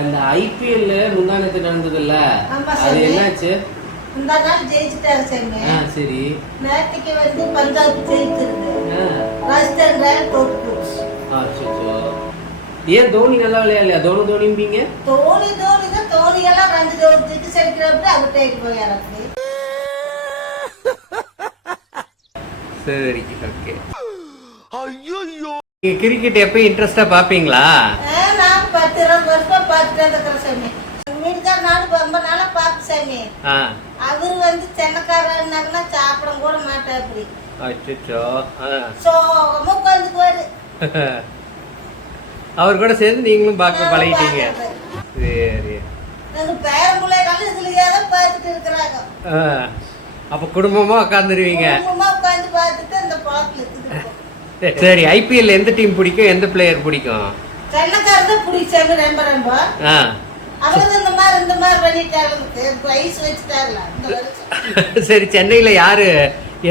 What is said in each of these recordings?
இந்த ஐபிஎல் முந்தானத்து நடந்ததுல்ல, அது என்னாச்சு? இந்த நாள் ஜெயிச்சிட்டாங்க சாமி. சரி. நேற்றுக்கு வந்து பஞ்சாப் ஜெயிச்சிருக்கு, ராஜஸ்தான் ராயல் தோத்து போச்சு. ஏன் தோனி நல்லா விளையாடலையா? தோனிம்பீங்க? தோனி தான். தோனி எல்லாம் 2 சிக்ஸ் அடிக்கிறப்ப அவுட் ஆகிட்டு போயாரு. சரி, ஓகே. ஐயோ, கிரிக்கெட் எப்ப இன்ட்ரெஸ்டா பாப்பீங்களா? நான் 10-20 வருஷமா பார்த்துட்டு இருக்கிறேன் சாமி. வீட்டுக்கார நானும் ரொம்ப நாளா பார்த்து சாமி. அவரு வந்து சென்னக்காரன்னா சாப்பிட கூட மாட்டாப்படி. அச்சோ, சோகமா உட்காந்துக்குவாரு. அவர் கூட சேர்ந்து நீங்களும் பார்க்க பழகிட்டீங்க. சரி. எங்க பேரம்புள்ளைகள் இதுலயாதான் பார்த்துட்டு இருக்கிறாங்க. அப்ப குடும்பமா உட்காந்துருவீங்க. குடும்பமா உட்காந்து பார்த்துட்டு இந்த பழக்கம் இருக்குது. சரி, ஐபிஎல் எந்த டீம் பிடிக்கும், எந்த பிளேயர் பிடிக்கும்? சென்னக்காரர் தான் பிடிச்சாங்க. ரொம்ப அவங்க இந்த மாதிரி பண்ணிட்டாங்க, வயசு வச்சுட்டாங்களா இந்த வருஷம். சரி, சென்னையில யாரு,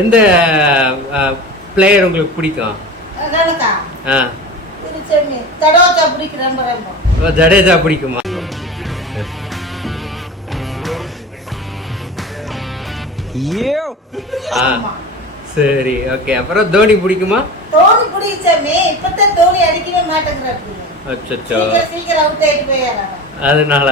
எந்த பிளேயர் உங்களுக்கு பிடிக்கும்? ஜடேஜா பிடிக்கும். ரொம்ப ஜடேஜா பிடிக்குமா? சரி, ஓகே. அப்புறம் தோனி பிடிக்குமா? தோனி பிடிச்சாமே, இப்பதான் தோனி அடிக்கவே மாட்டேங்கிறாரு. அச்சோ, சீக்கிரம் அவுட் ஆயிட்டு போயாரு. அதனால